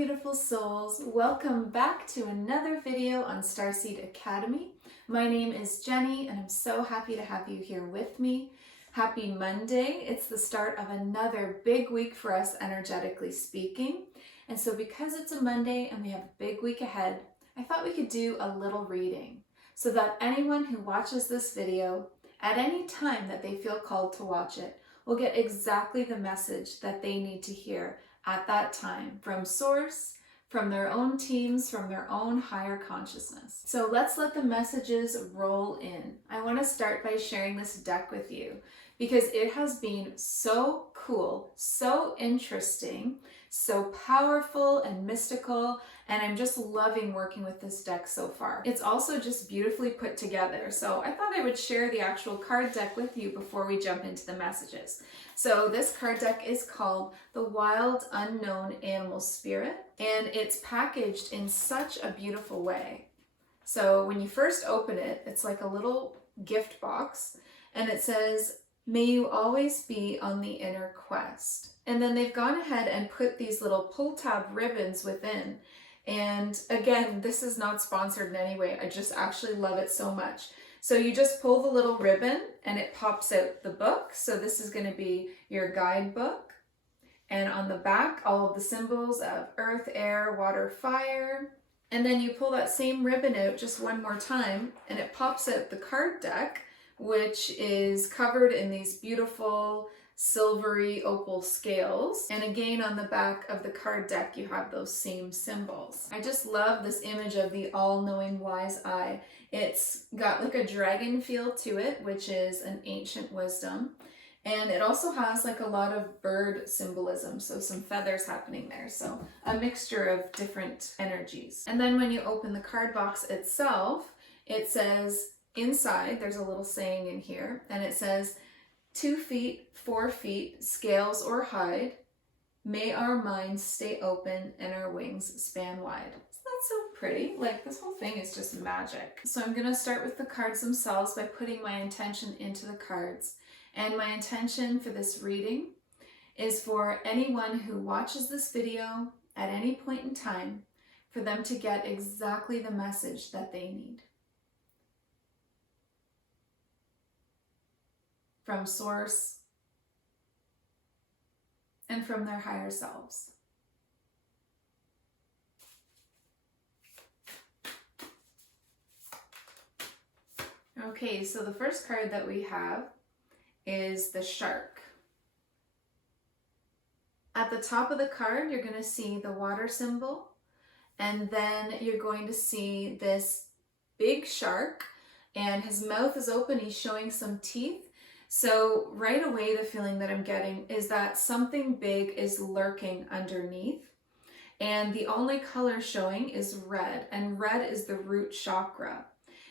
beautiful souls. Welcome back to another video on Starseed Academy. My name is Jenny and I'm so happy to have you here with me. Happy Monday. It's the start of another big week for us, energetically speaking. And so because it's a Monday and we have a big week ahead, I thought we could do a little reading so that anyone who watches this video at any time that they feel called to watch it will get exactly the message that they need to hear at that time from source, from their own teams, from their own higher consciousness. So let's let the messages roll in. I want to start by sharing this deck with you because it has been so cool, so interesting, so powerful and mystical, and I'm just loving working with this deck so far. It's also just beautifully put together, so I thought I would share the actual card deck with you before we jump into the messages. So this card deck is called The Wild Unknown Animal Spirit, and it's packaged in such a beautiful way. So when you first open it, it's like a little gift box, and it says, "May you always be on the inner quest." And then they've gone ahead and put these little pull tab ribbons within. And again, this is not sponsored in any way. I just actually love it so much. So you just pull the little ribbon and it pops out the book. So this is going to be your guidebook. And on the back, all of the symbols of earth, air, water, fire. And then you pull that same ribbon out just one more time and it pops out the card deck, which is covered in these beautiful silvery opal scales. And again, on the back of the card deck, you have those same symbols. I just love this image of the all-knowing wise eye. It's got like a dragon feel to it, which is an ancient wisdom. And it also has like a lot of bird symbolism, so some feathers happening there. So a mixture of different energies. And then when you open the card box itself, it says inside, there's a little saying in here, and it says, 2 feet, 4 feet, scales or hide, may our minds stay open and our wings span wide. Isn't that so pretty? Like, this whole thing is just magic. So I'm going to start with the cards themselves by putting my intention into the cards. And my intention for this reading is for anyone who watches this video at any point in time, for them to get exactly the message that they need. From source and from their higher selves. Okay, so the first card that we have is the shark. At the top of the card, you're going to see the water symbol, and then you're going to see this big shark, and his mouth is open, he's showing some teeth. So right away, the feeling that I'm getting is that something big is lurking underneath. And the only color showing is red, and red is the root chakra.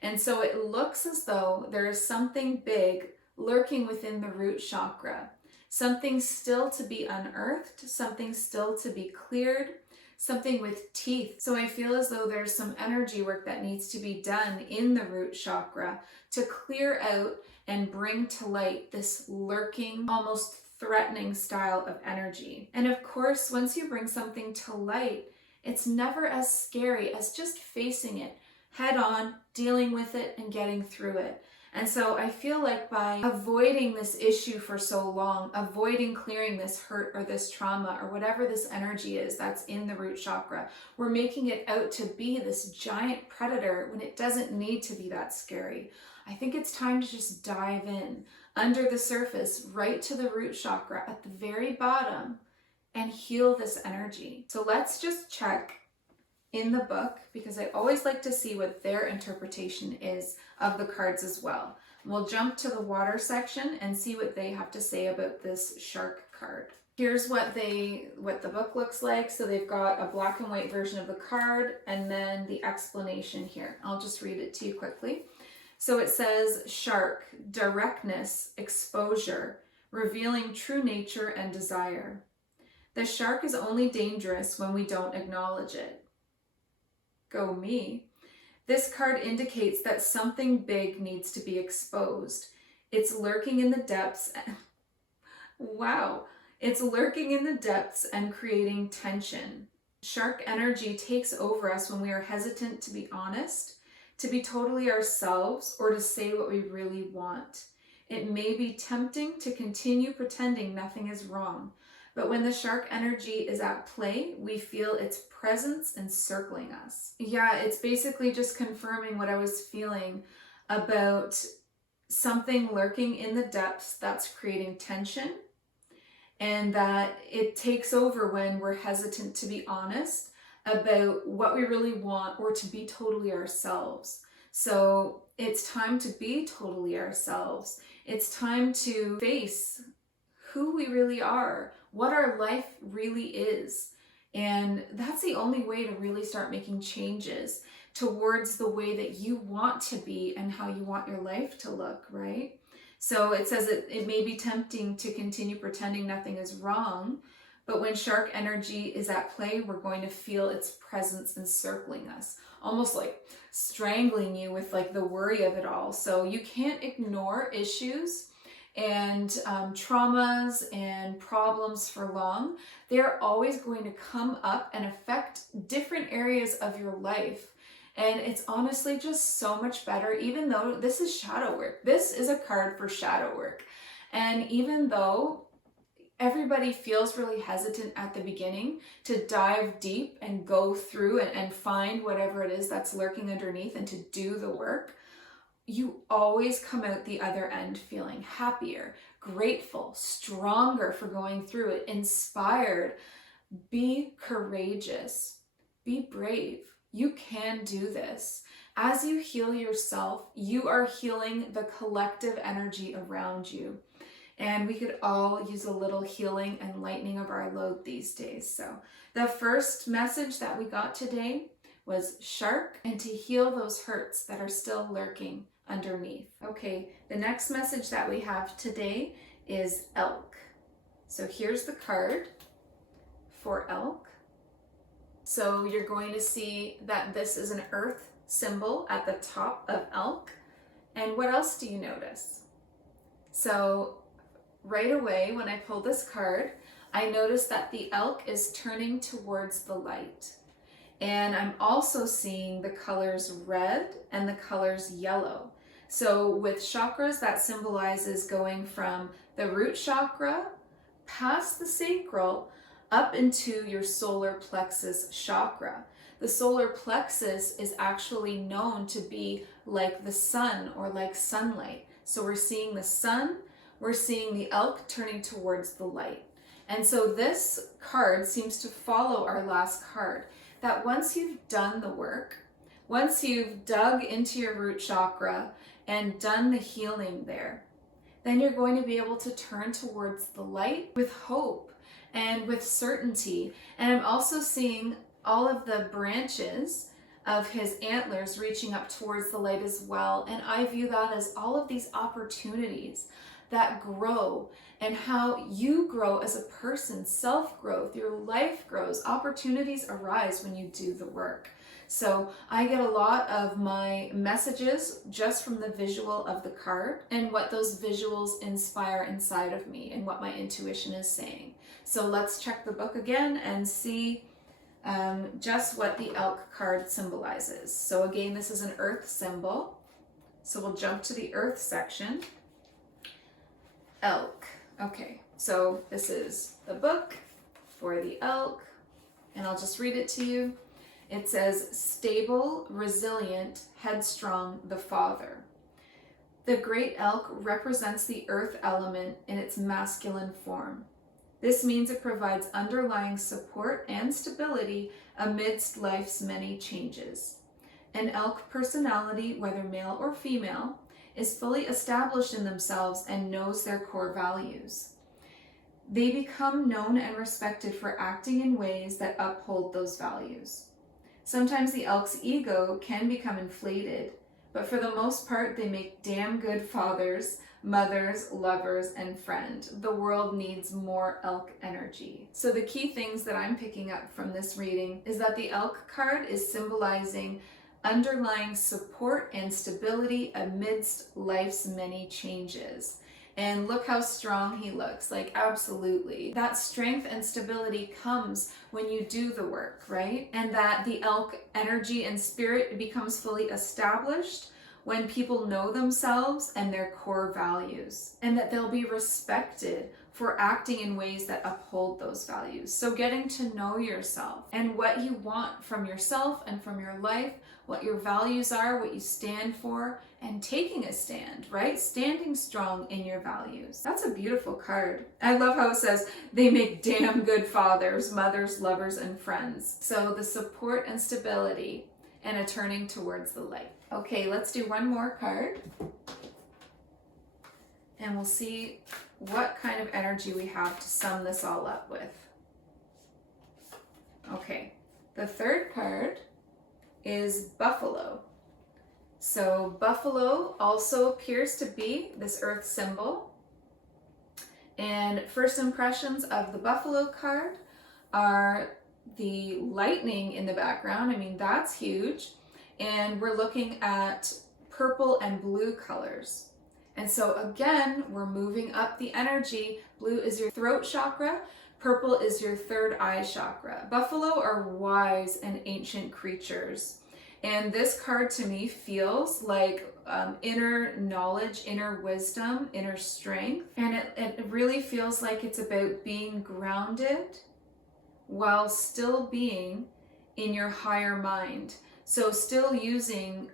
And so it looks as though there is something big lurking within the root chakra. Something still to be unearthed, something still to be cleared, something with teeth. So I feel as though there's some energy work that needs to be done in the root chakra to clear out and bring to light this lurking, almost threatening style of energy. And of course, once you bring something to light, it's never as scary as just facing it head on, dealing with it and getting through it. And so I feel like by avoiding this issue for so long, avoiding clearing this hurt or this trauma or whatever this energy is that's in the root chakra, we're making it out to be this giant predator when it doesn't need to be that scary. I think it's time to just dive in under the surface, right to the root chakra at the very bottom, and heal this energy. So let's just check in the book, because I always like to see what their interpretation is of the cards as well. We'll jump to the water section and see what they have to say about this shark card. Here's what the book looks like. So they've got a black and white version of the card and then the explanation here. I'll just read it to you quickly. So it says, shark, directness, exposure, revealing true nature and desire. The shark is only dangerous when we don't acknowledge it. Go me. This card indicates that something big needs to be exposed. It's lurking in the depths. Wow. It's lurking in the depths and creating tension. Shark energy takes over us when we are hesitant to be honest, to be totally ourselves, or to say what we really want. It may be tempting to continue pretending nothing is wrong, but when the shark energy is at play, we feel its presence encircling us. Yeah, it's basically just confirming what I was feeling about something lurking in the depths that's creating tension, and that it takes over when we're hesitant to be honest about what we really want or to be totally ourselves. So it's time to be totally ourselves. It's time to face who we really are, what our life really is. And that's the only way to really start making changes towards the way that you want to be and how you want your life to look, right? So it says it may be tempting to continue pretending nothing is wrong, but when shark energy is at play, we're going to feel its presence encircling us, almost like strangling you with like the worry of it all. So you can't ignore issues and traumas and problems for long. They're always going to come up and affect different areas of your life. And it's honestly just so much better, even though this is shadow work. This is a card for shadow work. And even though everybody feels really hesitant at the beginning to dive deep and go through and find whatever it is that's lurking underneath and to do the work, you always come out the other end feeling happier, grateful, stronger for going through it, inspired. Be courageous, be brave. You can do this. As you heal yourself, you are healing the collective energy around you. And we could all use a little healing and lightening of our load these days. So the first message that we got today was shark, and to heal those hurts that are still lurking underneath. Okay, the next message that we have today is elk. So here's the card for elk. So you're going to see that this is an earth symbol at the top of elk. And what else do you notice? So right away when I pulled this card, I noticed that the elk is turning towards the light. And I'm also seeing the colors red and the colors yellow. So with chakras, that symbolizes going from the root chakra past the sacral up into your solar plexus chakra. The solar plexus is actually known to be like the sun or like sunlight. So we're seeing the sun, we're seeing the elk turning towards the light. And so this card seems to follow our last card, that once you've done the work, once you've dug into your root chakra and done the healing there, then you're going to be able to turn towards the light with hope and with certainty. And I'm also seeing all of the branches of his antlers reaching up towards the light as well. And I view that as all of these opportunities that grow, and how you grow as a person, self-growth, your life grows, opportunities arise when you do the work. So I get a lot of my messages just from the visual of the card and what those visuals inspire inside of me and what my intuition is saying. So let's check the book again and see just what the elk card symbolizes. So again, this is an earth symbol. So we'll jump to the earth section. Elk. Okay, so this is the book for the elk, and I'll just read it to you. It says, stable, resilient, headstrong, the father. The great elk represents the earth element in its masculine form. This means it provides underlying support and stability amidst life's many changes. An elk personality, whether male or female, is fully established in themselves and knows their core values. They become known and respected for acting in ways that uphold those values. Sometimes the elk's ego can become inflated, but for the most part, they make damn good fathers, mothers, lovers, and friends. The world needs more elk energy. So the key things that I'm picking up from this reading is that the elk card is symbolizing underlying support and stability amidst life's many changes. and look how strong he looks. Like, absolutely. That strength and stability comes when you do the work, right? And that the elk energy and spirit becomes fully established when people know themselves and their core values, and that they'll be respected for acting in ways that uphold those values. So getting to know yourself and what you want from yourself and from your life, what your values are, what you stand for, and taking a stand, right? Standing strong in your values. That's a beautiful card. I love how it says, they make damn good fathers, mothers, lovers, and friends. So the support and stability and a turning towards the light. Okay, let's do one more card. And we'll see what kind of energy we have to sum this all up with. Okay, the third card is Buffalo. So Buffalo also appears to be this earth symbol. And first impressions of the Buffalo card are the lightning in the background. I mean, that's huge. And we're looking at purple and blue colors. And so again, we're moving up the energy. Blue is your throat chakra. Purple is your third eye chakra. Buffalo are wise and ancient creatures. And this card to me feels like inner knowledge, inner wisdom, inner strength. And it really feels like it's about being grounded while still being in your higher mind. So still using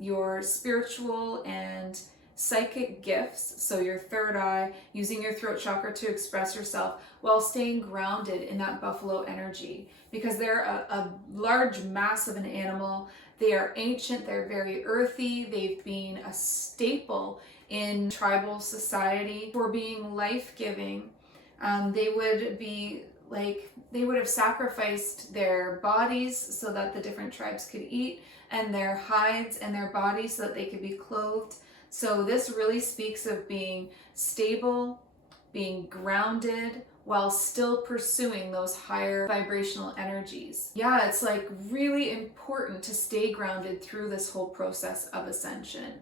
your spiritual and psychic gifts, so your third eye, using your throat chakra to express yourself while staying grounded in that buffalo energy, because they're a large mass of an animal. They are ancient, they're very earthy, they've been a staple in tribal society for being life-giving. They would have sacrificed their bodies so that the different tribes could eat, and their hides and their bodies so that they could be clothed. So this really speaks of being stable, being grounded, while still pursuing those higher vibrational energies. Yeah, it's like really important to stay grounded through this whole process of ascension.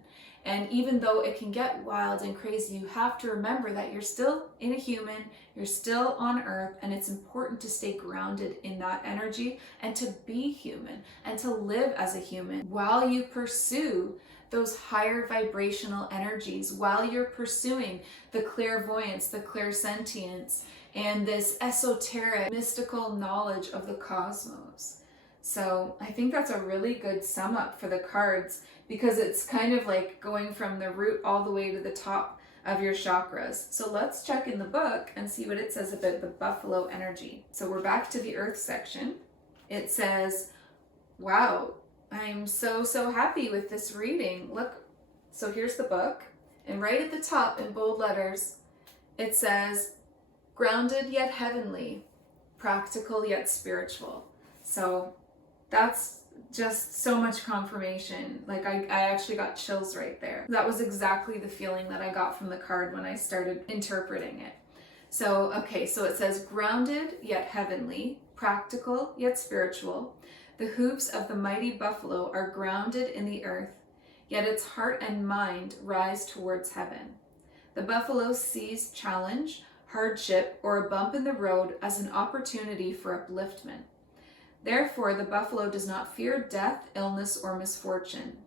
And even though it can get wild and crazy, you have to remember that you're still in a human, you're still on earth, and it's important to stay grounded in that energy and to be human and to live as a human while you pursue those higher vibrational energies, while you're pursuing the clairvoyance, the clairsentience, and this esoteric, mystical knowledge of the cosmos. So I think that's a really good sum up for the cards, because it's kind of like going from the root all the way to the top of your chakras. So let's check in the book and see what it says about the buffalo energy. So we're back to the earth section. It says, wow, I'm so happy with this reading. Look, so here's the book, and right at the top in bold letters, it says, grounded yet heavenly, practical yet spiritual. So that's just so much confirmation. Like I actually got chills right there. That was exactly the feeling that I got from the card when I started interpreting it. So, okay, so it says grounded yet heavenly, practical yet spiritual. The hooves of the mighty buffalo are grounded in the earth, yet its heart and mind rise towards heaven. The buffalo sees challenge, hardship, or a bump in the road as an opportunity for upliftment. Therefore, the buffalo does not fear death, illness, or misfortune.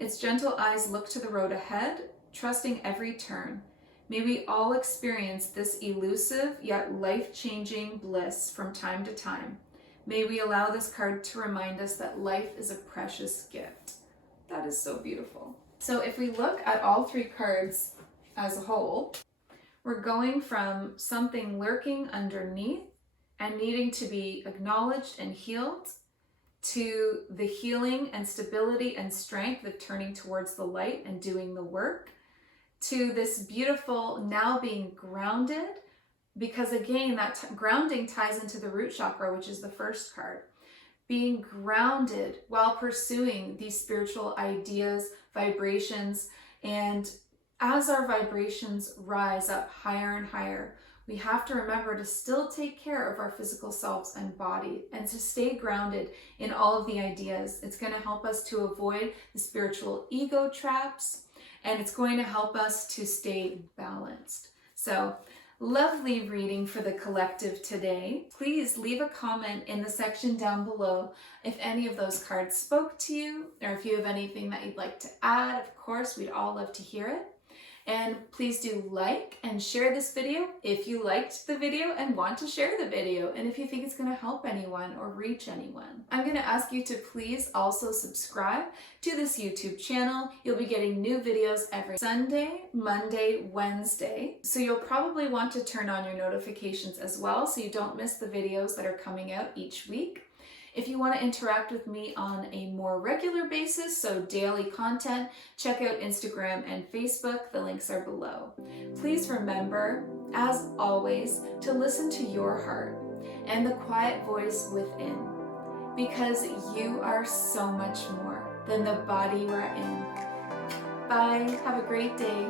Its gentle eyes look to the road ahead, trusting every turn. May we all experience this elusive yet life-changing bliss from time to time. May we allow this card to remind us that life is a precious gift. That is so beautiful. So if we look at all three cards as a whole, we're going from something lurking underneath and needing to be acknowledged and healed, to the healing and stability and strength of turning towards the light and doing the work, to this beautiful now being grounded, because again, that grounding ties into the root chakra, which is the first card. Being grounded while pursuing these spiritual ideas, vibrations, and as our vibrations rise up higher and higher, we have to remember to still take care of our physical selves and body and to stay grounded in all of the ideas. It's going to help us to avoid the spiritual ego traps and it's going to help us to stay balanced. So, lovely reading for the collective today. Please leave a comment in the section down below if any of those cards spoke to you, or if you have anything that you'd like to add. Of course, we'd all love to hear it. And please do like and share this video if you liked the video and want to share the video, and if you think it's going to help anyone or reach anyone. I'm going to ask you to please also subscribe to this YouTube channel. You'll be getting new videos every Sunday, Monday, Wednesday. So you'll probably want to turn on your notifications as well so you don't miss the videos that are coming out each week. If you want to interact with me on a more regular basis, so daily content, check out Instagram and Facebook. The links are below. Please remember, as always, to listen to your heart and the quiet voice within, because you are so much more than the body you are in. Bye. Have a great day.